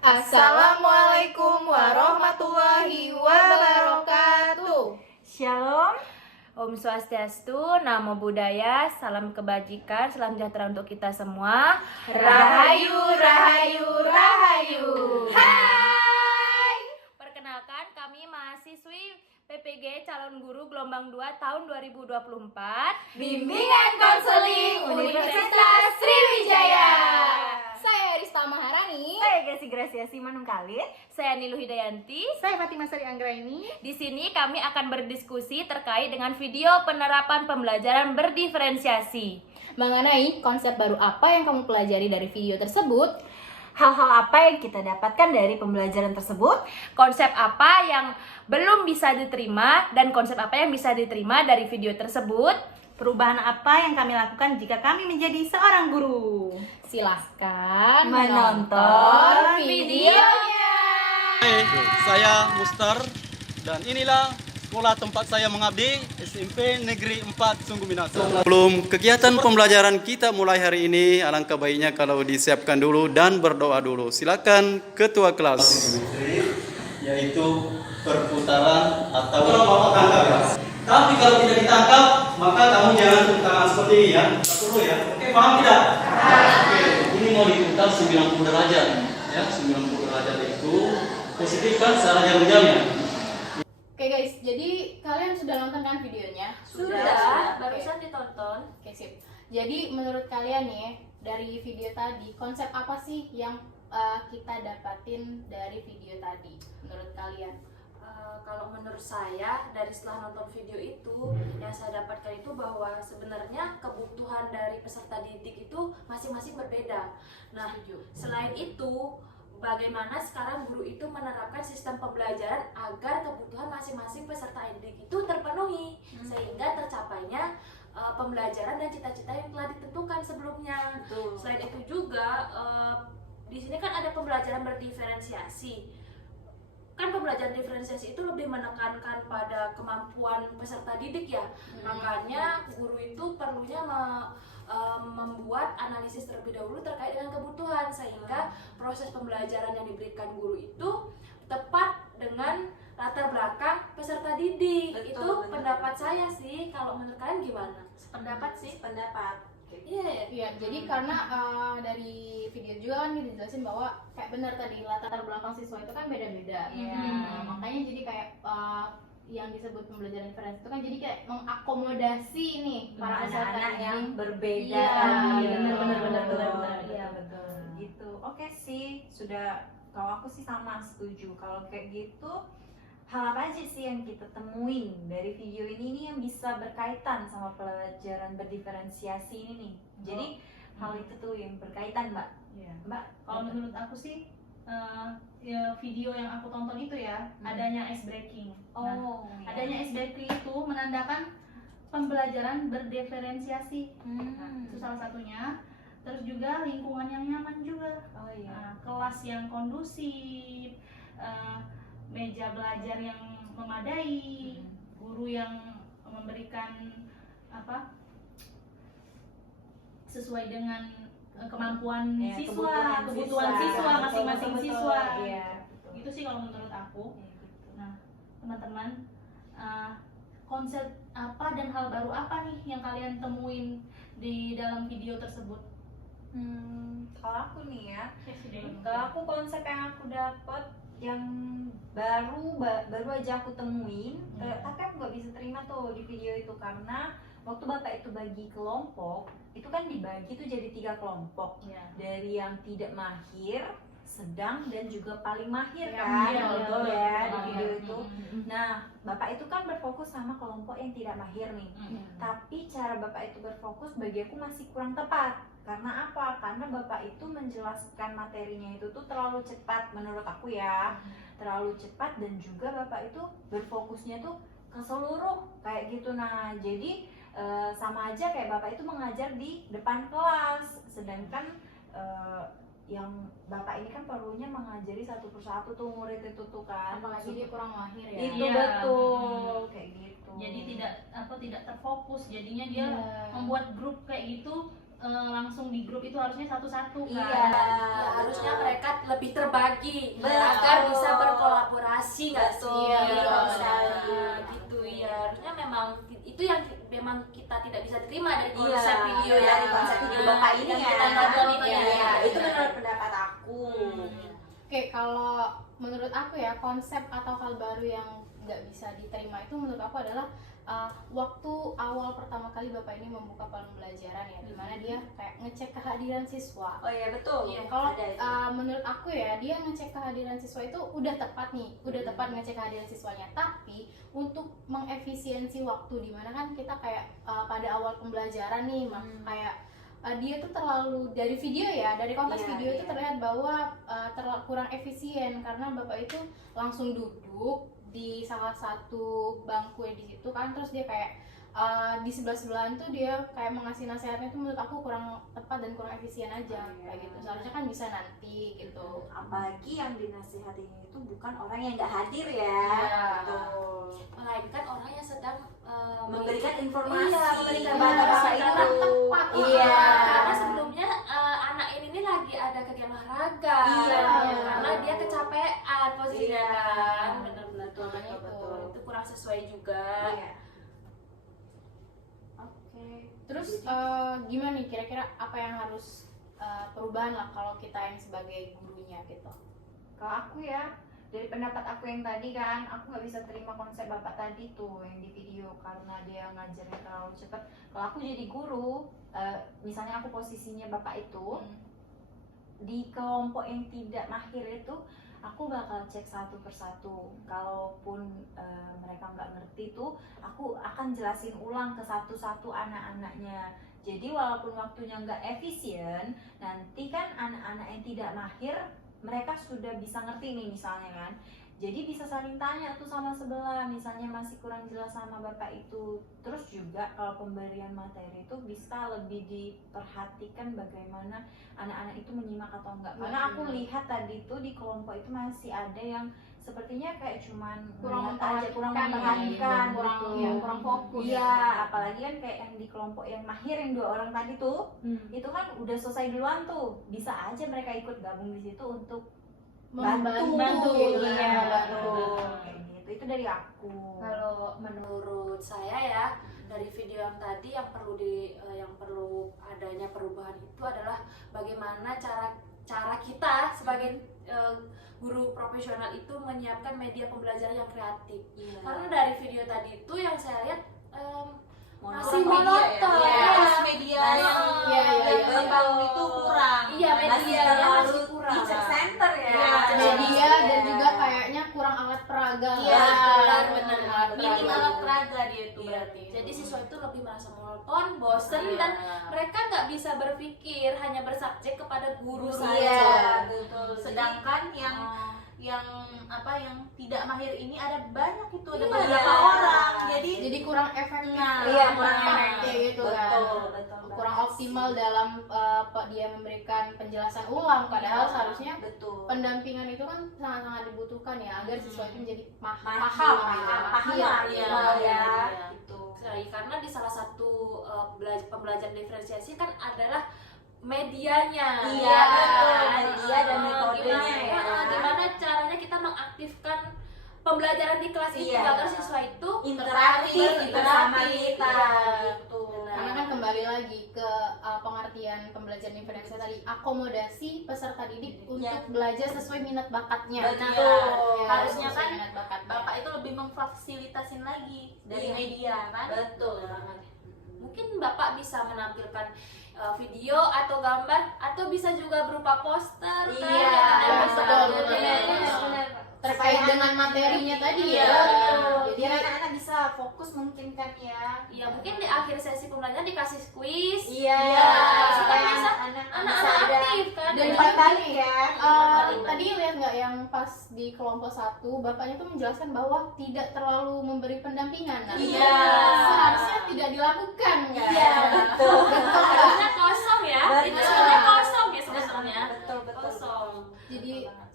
Assalamualaikum warahmatullahi wabarakatuh. Shalom. Om Swastiastu, Namo Buddhaya, salam kebajikan, salam sejahtera untuk kita semua. Rahayu, rahayu, rahayu. Hai. Perkenalkan, kami mahasiswi PPG Calon Guru Gelombang 2 tahun 2024 Bimbingan Konseling Universitas Sriwijaya. Saya Rista Maharani. Saya Gasi Grasiasi Manungkalit. Saya Nilu Hidayanti. Saya Fatimah Sari Anggraini. Di sini kami akan berdiskusi terkait dengan video penerapan pembelajaran berdiferensiasi. Mengenai konsep baru apa yang kamu pelajari dari video tersebut? Hal-hal apa yang kita dapatkan dari pembelajaran tersebut? Konsep apa yang belum bisa diterima dan konsep apa yang bisa diterima dari video tersebut? Perubahan apa yang kami lakukan jika kami menjadi seorang guru? Silahkan menonton videonya. Hai, saya Mustar dan inilah sekolah tempat saya mengabdi, SMP Negeri 4 Sungguh Minasa. Sebelum kegiatan pembelajaran kita mulai hari ini, alangkah baiknya kalau disiapkan dulu dan berdoa dulu. Silakan ketua kelas. Yaitu perputaran atau tangkap. Tapi kalau tidak ditangkap, maka kamu jangan tepuk tangan seperti ini ya. Dulu ya. Oke, paham tidak? Oke, ini mau diputar 90 derajat. Ya, 90 derajat itu positif kan cara jamnya. Oke guys, jadi kalian sudah nonton kan videonya? Barusan ditonton. Oke, sip. Jadi menurut kalian nih, dari video tadi, konsep apa sih yang kita dapatin dari video tadi? Menurut kalian? Kalau menurut saya, dari setelah nonton video itu, yang saya dapatkan itu bahwa sebenarnya kebutuhan dari peserta didik itu masing-masing berbeda. Nah, selain itu, bagaimana sekarang guru itu menerapkan sistem pembelajaran agar kebutuhan masing-masing peserta didik itu terpenuhi, sehingga tercapainya pembelajaran dan cita-cita yang telah ditentukan sebelumnya. Selain itu juga, di sini kan ada pembelajaran berdiferensiasi. Kan pembelajaran diferensiasi itu lebih menekankan pada kemampuan peserta didik ya. Makanya guru itu perlunya membuat analisis terlebih dahulu terkait dengan kebutuhan, sehingga proses pembelajaran yang diberikan guru itu tepat dengan latar belakang peserta didik. Itu pendapat saya sih. Kalau menurut kalian gimana? Pendapat sih, pendapat. Iya, jadi karena dari video juga kan dijelasin bahwa kayak benar tadi latar belakang siswa itu kan beda-beda. Nah, makanya jadi kayak yang disebut pembelajaran diferensi itu kan jadi kayak mengakomodasi nih para peserta anak yang didik. berbeda. Iya, benar. Iya, betul. Gitu. Oke sih, sudah. Kalau aku sih sama setuju. Kalau kayak gitu, hal apa aja sih yang kita temuin dari video ini nih yang bisa berkaitan sama pelajaran berdiferensiasi ini nih? Jadi hal itu tuh yang berkaitan, Mbak. Ya. Mbak, Kalau menurut aku sih ya video yang aku tonton itu ya adanya ice breaking. Adanya ice breaking itu menandakan pembelajaran berdiferensiasi. Itu salah satunya. Terus juga lingkungan yang nyaman juga. Kelas yang kondusif. Meja belajar yang memadai, guru yang memberikan sesuai dengan kemampuan siswa, kebutuhan siswa masing-masing siswa. Itu sih kalau menurut aku. Nah, teman-teman, konsep apa dan hal baru apa nih yang kalian temuin di dalam video tersebut? Kalau aku nih ya, kalau aku konsep yang aku dapat yang baru aja aku temuin, tapi aku nggak bisa terima tuh di video itu karena waktu bapak itu bagi kelompok, itu kan dibagi tuh jadi 3 kelompok, dari yang tidak mahir, sedang dan juga paling mahir kan, betul ya di video itu. Nah, bapak itu kan berfokus sama kelompok yang tidak mahir nih, tapi cara bapak itu berfokus bagi aku masih kurang tepat. Karena apa? Karena bapak itu menjelaskan materinya itu tuh terlalu cepat menurut aku ya, terlalu cepat dan juga bapak itu berfokusnya tuh ke seluruh kayak gitu. Nah, jadi sama aja kayak bapak itu mengajar di depan kelas, sedangkan yang bapak ini kan perlunya mengajari satu persatu tuh murid itu tuh kan, Apalagi dia kurang mahir ya. itu betul kayak gitu. Jadi tidak terfokus, jadinya dia membuat grup kayak gitu langsung di grup itu harusnya satu-satu kan. Iya. Ya, harusnya mereka lebih terbagi Betul. agar bisa berkolaborasi nggak sih? Iya, betul Nah, sekali. gitu ya. Harusnya memang itu yang memang kita tidak bisa terima dari Iya, konsep video dari yang konsep video Nah, Bapak ini yang ya. kita nonton ini Iya, ya. itu menurut pendapat aku. Oke, kalau menurut aku ya konsep atau hal baru yang nggak bisa diterima itu menurut aku adalah waktu awal pertama kali Bapak ini membuka pembelajaran ya, dimana dia kayak ngecek kehadiran siswa. Oh iya betul. Iya, kalau Ada itu. menurut aku ya dia ngecek kehadiran siswa itu udah tepat nih, udah tepat ngecek kehadiran siswanya. Tapi untuk mengefisiensi waktu, dimana kan kita kayak pada awal pembelajaran nih, kayak dia tuh terlalu dari video ya, dari kontes Iya, video itu iya. terlihat bahwa terlalu kurang efisien karena Bapak itu langsung duduk di salah satu bangku di situ kan, terus dia kayak di sebelah-sebelahan tuh dia kayak mengasih nasihatnya tuh menurut aku kurang tepat dan kurang efisien aja. Iya. Kayak gitu, seharusnya kan bisa nanti gitu. Apalagi yang dinasihatin itu bukan orang yang nggak hadir ya. Iya. Betul. Melainkan orang yang sedang Memberikan informasi Iya, memberikan kepada informasi Bapak karena itu. tepat. Iya. Karena sebelumnya anak ini nih lagi ada kegiatan olahraga. Iya. Karena dia kecapean posisinya Iya. kan. Benar-benar Betul, makanya betul. itu kurang sesuai juga. Iya. Oke. Terus Jadi- gimana nih kira-kira apa yang harus perubahan lah kalau kita yang sebagai gurunya gitu? Kalau aku ya, dari pendapat aku yang tadi kan, aku nggak bisa terima konsep Bapak tadi tuh yang di video karena dia ngajarnya terlalu cepat. Kalau aku jadi guru, misalnya aku posisinya Bapak itu di kelompok yang tidak mahir itu, aku bakal cek satu persatu. Kalaupun mereka nggak ngerti tuh, aku akan jelasin ulang ke satu-satu anak-anaknya. Jadi walaupun waktunya nggak efisien, nanti kan anak-anak yang tidak mahir mereka sudah bisa ngerti nih misalnya kan. Jadi bisa saling tanya tuh sama sebelah, misalnya masih kurang jelas sama Bapak itu. Terus juga kalau pemberian materi itu bisa lebih diperhatikan bagaimana anak-anak itu menyimak atau enggak. Karena aku lihat tadi tuh di kelompok itu masih ada yang sepertinya kayak cuman Kurang melihat aja, kurang memperhatikan, memperhatikan, kurang betul. ya, kurang fokus. Iya, apalagi kan kayak yang di kelompok yang mahir yang 2 orang tadi tuh, itu kan udah selesai duluan tuh. Bisa aja mereka ikut gabung di situ untuk Membantu iya, gitu kan, betul. Kayak gitu. Itu dari aku. Kalau menurut saya ya, dari video yang tadi yang perlu adanya perubahan itu adalah bagaimana cara kita sebagai guru profesional itu menyiapkan media pembelajaran yang kreatif. Iya. Karena dari video tadi itu yang saya lihat masih Monoton monoton. media ya. Iya. Media Masih- yang iya, iya, yang terbangun itu kurang. Iya, Masih medianya terlalu masih kurang. teacher center ya. Iya, Media dan juga kayaknya kurang alat peraga. Iya, benar. Minim alat peraga dia itu Iya, berarti. betul. Jadi siswa itu lebih merasa monoton, bosen dan mereka nggak bisa berpikir, hanya bersubjek kepada guru Iya, saja. betul. Sedangkan yang tidak mahir ini ada banyak itu, ada Iya. beberapa orang. Jadi kurang efektif. Nah, Iya, kurang kurang efektif kayak gitu kan. betul. Kurang optimal dalam dia memberikan penjelasan ulang, padahal seharusnya betul. pendampingan itu kan sangat-sangat dibutuhkan ya agar siswa itu menjadi Mahir, paham ya. Gitu. Karena di salah satu pembelajaran diferensiasi kan adalah medianya. Iya, betul. kan? Media dan metodenya ya. Gimana caranya kita mengaktifkan pembelajaran di kelas itu Iya. agar siswa itu Interaktif tertarik, bersama kita gitu. karena kan kembali lagi ke pengertian pembelajaran diferensiasi tadi, akomodasi peserta didik untuk Iya. belajar sesuai minat bakatnya. Betul. Ya, Harusnya sesuai kan minat bakatnya. Bapak itu lebih memfasilitasin lagi dari Iya. media kan. Betul. mungkin Bapak bisa menampilkan video atau gambar atau bisa juga berupa poster kan, Iya, yang ada betul, betul. benar. terkait dengan materinya tadi ya. Jadi Jadi anak-anak bisa fokus mungkin kan ya. Ya mungkin di akhir sesi pembelajaran dikasih quiz. Iya. supaya bisa anak-anak aktif kan. Dan Empat kali ya. tadi lihat nggak yang pas di kelompok 1 bapaknya tuh menjelaskan bahwa tidak terlalu memberi pendampingan. Nah, itu Iya. seharusnya tidak dilakukan kan. Iya, betul. Harusnya kosong ya. Betul. Itu sebenarnya kosong ya sebetulnya. Betul. Kosong. Jadi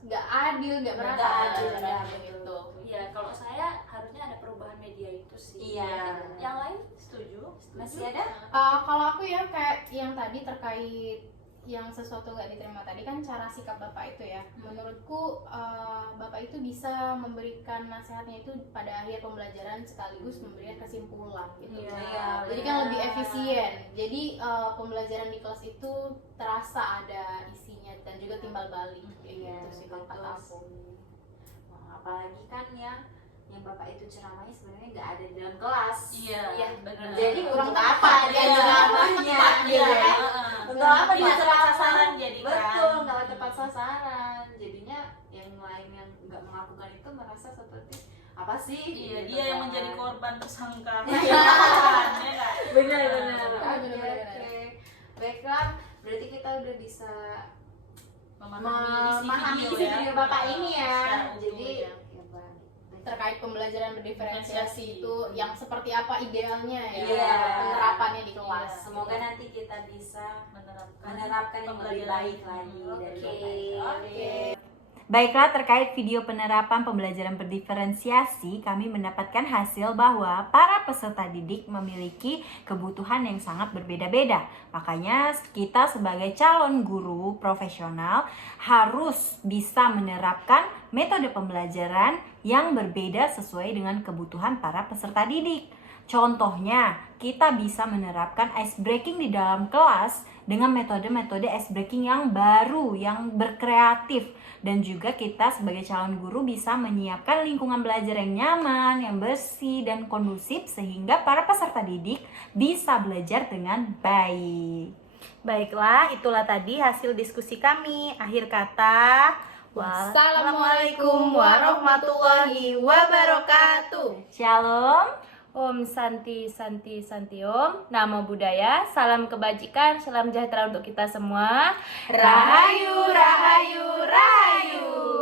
nggak adil, nggak merata Nggak adil, ya, begitu. Ya kalau saya harusnya ada perubahan media itu sih. Iya. Yang lain setuju? Masih ada? Kalau aku ya kayak yang tadi terkait yang sesuatu nggak diterima tadi kan cara sikap bapak itu ya, menurutku bapak itu bisa memberikan nasihatnya itu pada akhir pembelajaran sekaligus memberikan kesimpulan gitu. Iya, Jadi kan lebih efisien. Jadi pembelajaran di kelas itu terasa ada isinya dan juga timbal balik kayak gitu sih kalau kata aku. Nah, apalagi kan yang bapak itu ceramahnya sebenarnya nggak ada di dalam kelas. Iya, benar. Jadi kurang Untuk apa dia Iya. ceramahnya? Iya. Iya. Untuk apa dia Tidak tepat ceramah? sasaran jadi kan. Betul, nggak tepat sasaran. Jadinya yang lain yang nggak melakukan itu merasa seperti apa sih? Iya, Gitu dia yang kan. menjadi korban tersangka. Iya. Ya kan? Benar-benar. Benar-benar. Oke. Baiklah, berarti kita udah bisa Memahami isi video bapak ini ya. Secara utuh, Jadi ya. ya, Pak. Terkait pembelajaran berdiferensiasi itu yang seperti apa idealnya ya Iya. penerapannya di kelas. Semoga nanti kita bisa menerapkan menerapkan yang lebih baik lagi dari Oke. bapak itu. Oke. Baiklah, terkait video penerapan pembelajaran berdiferensiasi, kami mendapatkan hasil bahwa para peserta didik memiliki kebutuhan yang sangat berbeda-beda. Makanya kita sebagai calon guru profesional harus bisa menerapkan metode pembelajaran yang berbeda sesuai dengan kebutuhan para peserta didik. Contohnya, kita bisa menerapkan ice breaking di dalam kelas dengan metode-metode ice breaking yang baru, yang berkreatif. Dan juga kita sebagai calon guru bisa menyiapkan lingkungan belajar yang nyaman, yang bersih, dan kondusif sehingga para peserta didik bisa belajar dengan baik. Baiklah, itulah tadi hasil diskusi kami. Akhir kata, Wassalamualaikum warahmatullahi wabarakatuh. Shalom. Om Santi Santi Santi Om, Namo Buddhaya, salam kebajikan, salam sejahtera untuk kita semua. Rahayu, rahayu, rahayu.